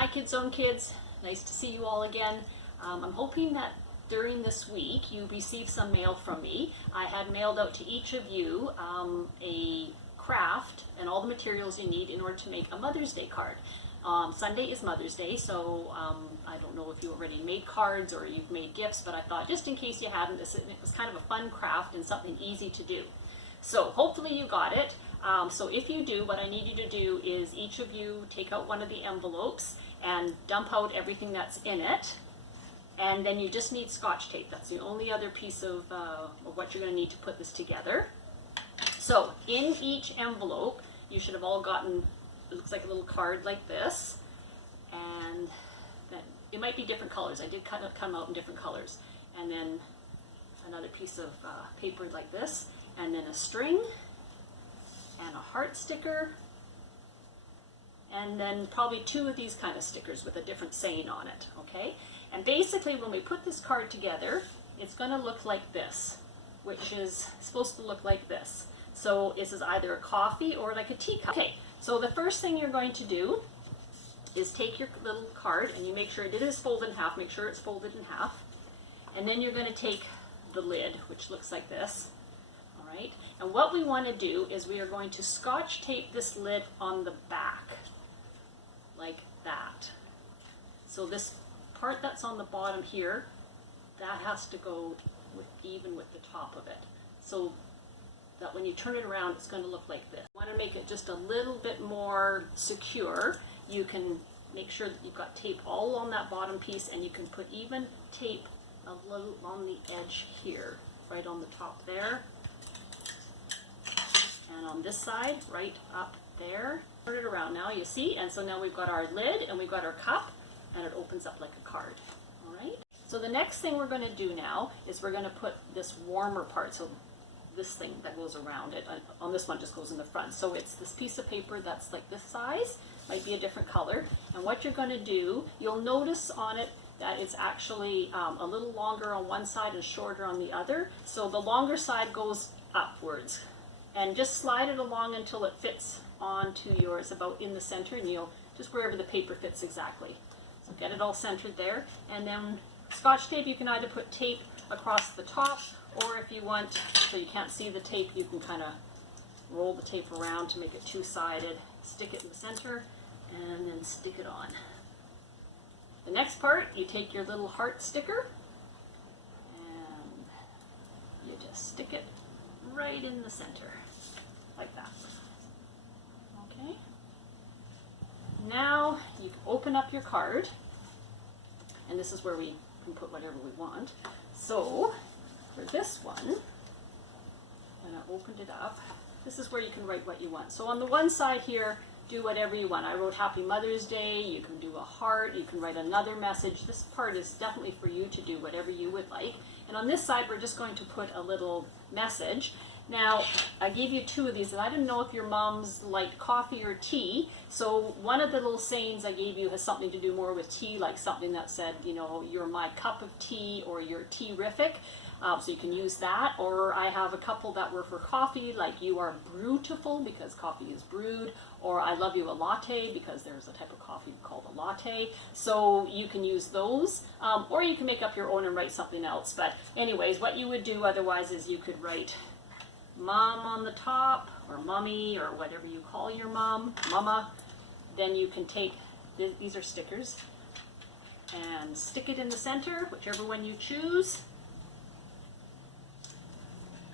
Hi Kids Zone kids, nice to see you all again. I'm hoping that during this week you receive some mail from me. I had mailed out to each of you a craft and all the materials you need in order to make a Mother's Day card. Sunday is Mother's Day, so I don't know if you already made cards or you've made gifts, but I thought just in case you hadn't, it was kind of a fun craft and something easy to do. So hopefully you got it. So if you do, what I need you to do is each of you take out one of the envelopes and dump out everything that's in it. And then you just need Scotch tape. That's the only other piece of what you're going to need to put this together. So in each envelope, you should have all gotten, it looks like a little card like this. And then it might be different colors. I did come out in different colors. And then another piece of paper like this. And then a string. And a heart sticker. And then probably two of these kind of stickers with a different saying on it, okay? And basically when we put this card together, it's going to look like this, which is supposed to look like this. So this is either a coffee or like a teacup. Okay, so the first thing you're going to do is take your little card and you make sure it is folded in half, make sure it's folded in half. And then you're going to take the lid, which looks like this. All right, and what we want to do is we are going to Scotch tape this lid on the back. Like that. So this part that's on the bottom here, that has to go even with the top of it. So that when you turn it around, it's going to look like this. You want to make it just a little bit more secure. You can make sure that you've got tape all on that bottom piece, and you can put even tape a little on the edge here, right on the top there. And on this side, right up there. Turn it around now, you see, and so now we've got our lid and we've got our cup, and it opens up like a card. All right. So the next thing we're going to do now is we're going to put this warmer part, so this thing that goes around it, on this one just goes in the front. So it's this piece of paper that's like this size, might be a different color, and what you're going to do, you'll notice on it that it's actually a little longer on one side and shorter on the other. So the longer side goes upwards, and just slide it along until it fits onto yours about in the center, and you'll just wherever the paper fits exactly. So get it all centered there, and then Scotch tape, you can either put tape across the top, or if you want, so you can't see the tape, you can kind of roll the tape around to make it two-sided, stick it in the center, and then stick it on. The next part, you take your little heart sticker, and you just stick it right in the center, like that. Okay. Now you open up your card, and this is where we can put whatever we want. So for this one, when I opened it up, this is where you can write what you want. So on the one side here, do whatever you want. I wrote Happy Mother's Day, you can do a heart, you can write another message. This part is definitely for you to do whatever you would like. And on this side, we're just going to put a little message. Now, I gave you two of these, and I didn't know if your moms liked coffee or tea, so one of the little sayings I gave you has something to do more with tea, like something that said, you know, you're my cup of tea, or you're tea-rific, so you can use that. Or I have a couple that were for coffee, like you are brewtiful, because coffee is brewed, or I love you a latte, because there's a type of coffee called a latte, so you can use those, or you can make up your own and write something else. But anyways, what you would do otherwise is you could write Mom on the top, or Mommy, or whatever you call your mom, Mama. Then you can take, these are stickers, and stick it in the center, whichever one you choose.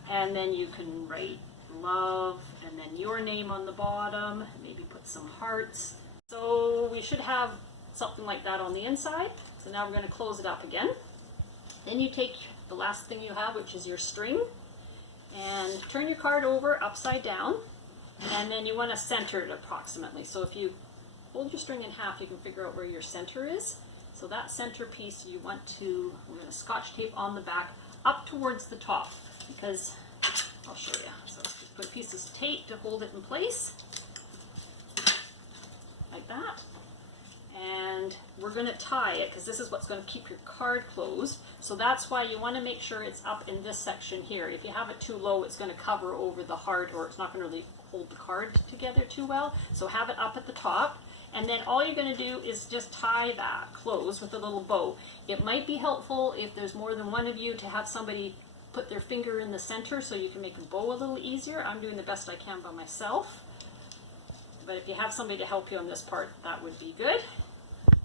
And then you can write love, and then your name on the bottom, maybe put some hearts. So we should have something like that on the inside. So now we're going to close it up again. Then you take the last thing you have, which is your string, and turn your card over upside down, and then you want to center it approximately. So if you fold your string in half, you can figure out where your center is. So that center piece you want to, we're going to Scotch tape on the back up towards the top, because I'll show you. So just put a piece of tape to hold it in place, like that. And we're going to tie it, because this is what's going to keep your card closed. So that's why you want to make sure it's up in this section here. If you have it too low, it's going to cover over the heart, or it's not going to really hold the card together too well. So have it up at the top. And then all you're going to do is just tie that close with a little bow. It might be helpful if there's more than one of you to have somebody put their finger in the center so you can make a bow a little easier. I'm doing the best I can by myself. But if you have somebody to help you on this part, that would be good.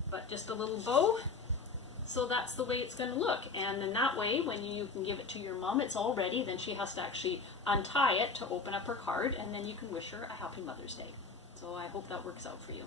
But just a little bow. So that's the way it's going to look. And then that way, when you can give it to your mom, it's all ready. Then she has to actually untie it to open up her card, and then you can wish her a happy Mother's Day. So I hope that works out for you.